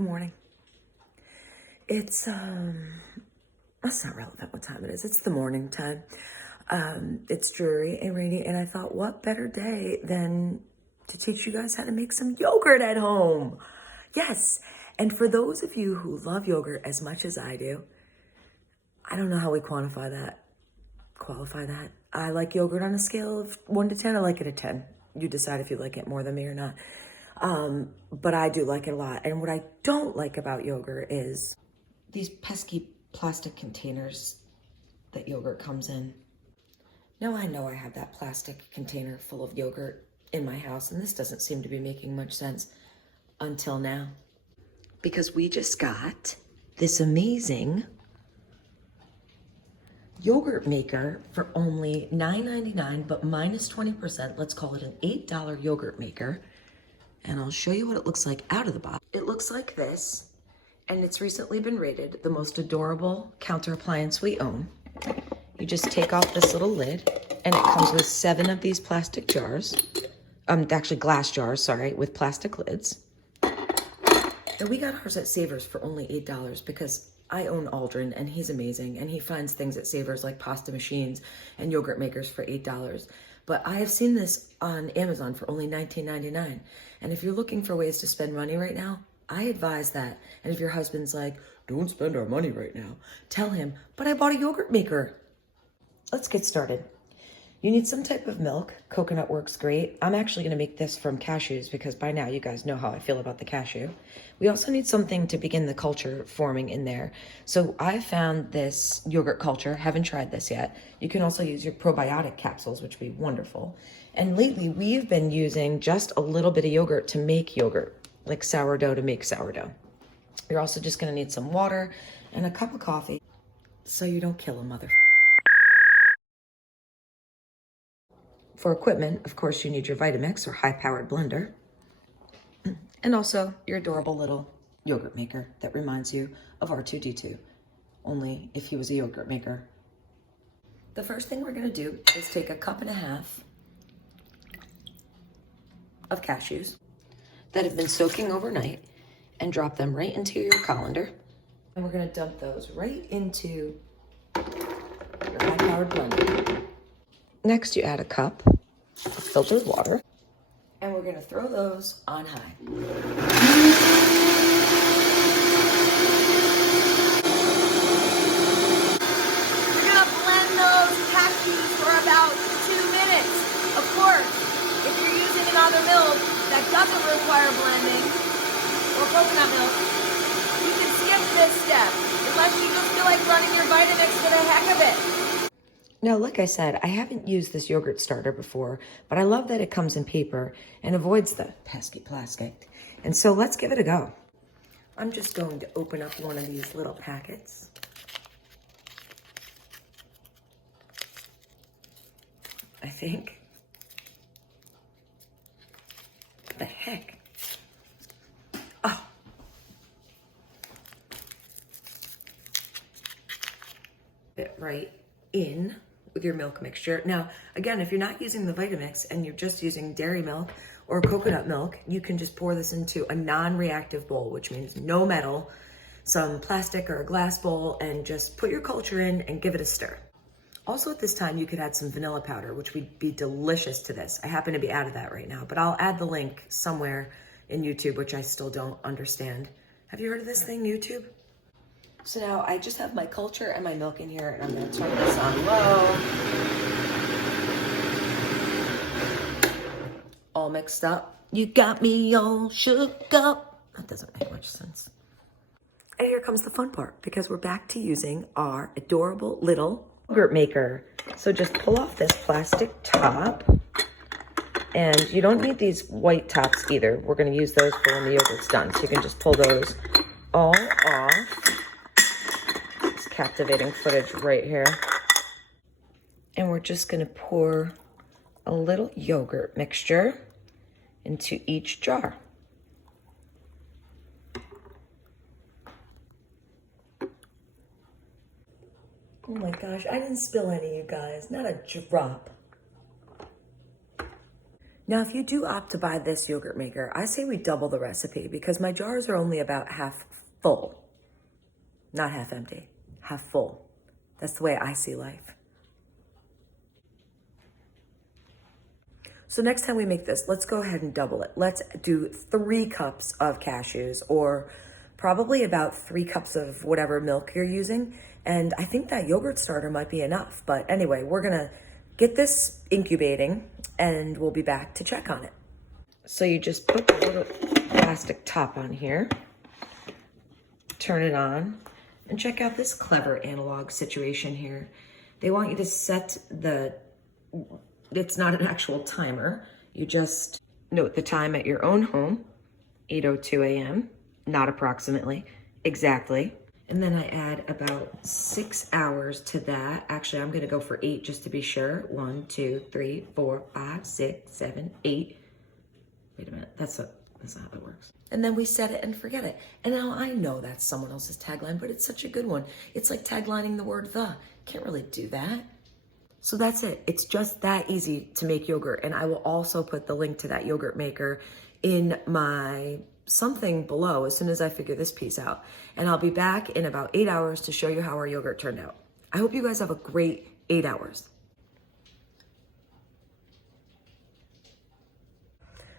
Good morning. It's that's not relevant what time it is. It's the morning time. It's dreary and rainy, and I thought, what better day than to teach you guys how to make some yogurt at home? Yes. And for those of you who love yogurt as much as I do, I don't know how we qualify that. I like yogurt on a scale of 1 to 10. I like it at 10. You decide if you like it more than me or not. But I do like it a lot. And what I don't like about yogurt is these pesky plastic containers that yogurt comes in. Now I know I have that plastic container full of yogurt in my house, and this doesn't seem to be making much sense until now. Because we just got this amazing yogurt maker for only $9.99, but minus 20%. Let's call it an $8 yogurt maker. And I'll show you what it looks like out of the box. It looks like this, and it's recently been rated the most adorable counter appliance we own. You just take off this little lid, and it comes with 7 of these plastic jars. Actually glass jars, sorry, with plastic lids. And we got ours at Savers for only $8 because I own Aldrin, and he's amazing, and he finds things at Savers like pasta machines and yogurt makers for $8. But I have seen this on Amazon for only $19.99. And if you're looking for ways to spend money right now, I advise that. And if your husband's like, don't spend our money right now, tell him, but I bought a yogurt maker. Let's get started. You need some type of milk. Coconut works great. I'm actually going to make this from cashews because by now you guys know how I feel about the cashew. We also need something to begin the culture forming in there. So I found this yogurt culture. Haven't tried this yet. You can also use your probiotic capsules, which would be wonderful. And lately we've been using just a little bit of yogurt to make yogurt, like sourdough to make sourdough. You're also just going to need some water and a cup of coffee so you don't kill a mother. For equipment, of course, you need your Vitamix or high-powered blender. And also your adorable little yogurt maker that reminds you of R2-D2, only if he was a yogurt maker. The first thing we're gonna do is take a cup and a half of cashews that have been soaking overnight and drop them right into your colander. And we're gonna dump those right into your high-powered blender. Next, you add a cup of filtered water, and we're gonna throw those on high. You're gonna blend those cashews for about 2 minutes. Of course, if you're using another milk that doesn't require blending, or coconut milk, you can skip this step, unless you just feel like running your Vitamix for the heck of it. Now, like I said, I haven't used this yogurt starter before, but I love that it comes in paper and avoids the pesky plastic. And so let's give it a go. I'm just going to open up one of these little packets. I think. What the heck? Oh. Fit right in with your milk mixture. Now, again, if you're not using the Vitamix and you're just using dairy milk or coconut milk, you can just pour this into a non-reactive bowl, which means no metal, some plastic or a glass bowl, and just put your culture in and give it a stir. Also at this time, you could add some vanilla powder, which would be delicious to this. I happen to be out of that right now, but I'll add the link somewhere in YouTube, which I still don't understand. Have you heard of this thing, YouTube? So now I just have my culture and my milk in here, and I'm gonna turn this on low. All mixed up. You got me all shook up. That doesn't make much sense. And here comes the fun part, because we're back to using our adorable little yogurt maker. So just pull off this plastic top. And you don't need these white tops either. We're gonna use those for when the yogurt's done. So you can just pull those all off. Captivating footage right here. And we're just gonna pour a little yogurt mixture into each jar. Oh my gosh, I didn't spill any, you guys, not a drop. Now, if you do opt to buy this yogurt maker, I say we double the recipe because my jars are only about half full. Not half empty, half full. That's the way I see life. So next time we make this, let's go ahead and double it. Let's do 3 cups of cashews, or probably about 3 cups of whatever milk you're using. And I think that yogurt starter might be enough. But anyway, we're gonna get this incubating and we'll be back to check on it. So you just put the little plastic top on here, turn it on, and check out this clever analog situation here. They want you to set it's not an actual timer. You just note the time at your own home, 8:02 a.m., not approximately, exactly. And then I add about 6 hours to that. Actually, I'm gonna go for 8 just to be sure. 1, 2, 3, 4, 5, 6, 7, 8. Wait a minute, that's not how that works. And then we set it and forget it. And now I know that's someone else's tagline, but it's such a good one. It's like taglining the word the. Can't really do that. So that's it. It's just that easy to make yogurt. And I will also put the link to that yogurt maker in my something below as soon as I figure this piece out. And I'll be back in about 8 hours to show you how our yogurt turned out. I hope you guys have a great 8 hours.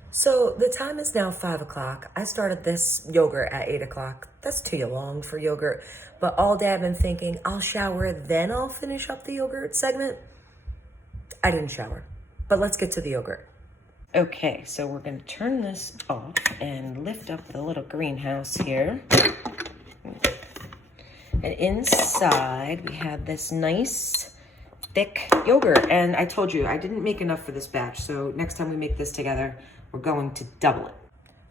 So the time is now 5 o'clock. I started this yogurt at 8 o'clock. That's too long for yogurt. But all day I've been thinking, I'll shower, then I'll finish up the yogurt segment. I didn't shower, but let's get to the yogurt. Okay, so we're gonna turn this off and lift up the little greenhouse here. And inside we have this nice thick yogurt. And I told you, I didn't make enough for this batch. So next time we make this together, we're going to double it.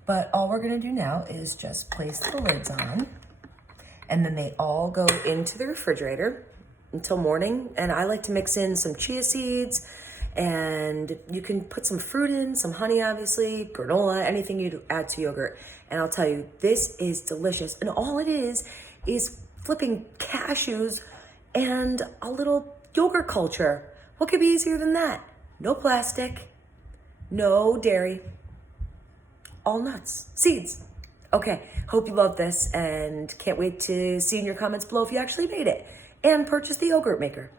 But all we're gonna do now is just place the lids on, and then they all go into the refrigerator until morning. And I like to mix in some chia seeds, and you can put some fruit in, some honey, obviously, granola, anything you'd add to yogurt. And I'll tell you, this is delicious. And all it is flipping cashews and a little yogurt culture. What could be easier than that? No plastic, no dairy, all nuts, seeds. Okay, hope you love this and can't wait to see in your comments below if you actually made it and purchase the yogurt maker.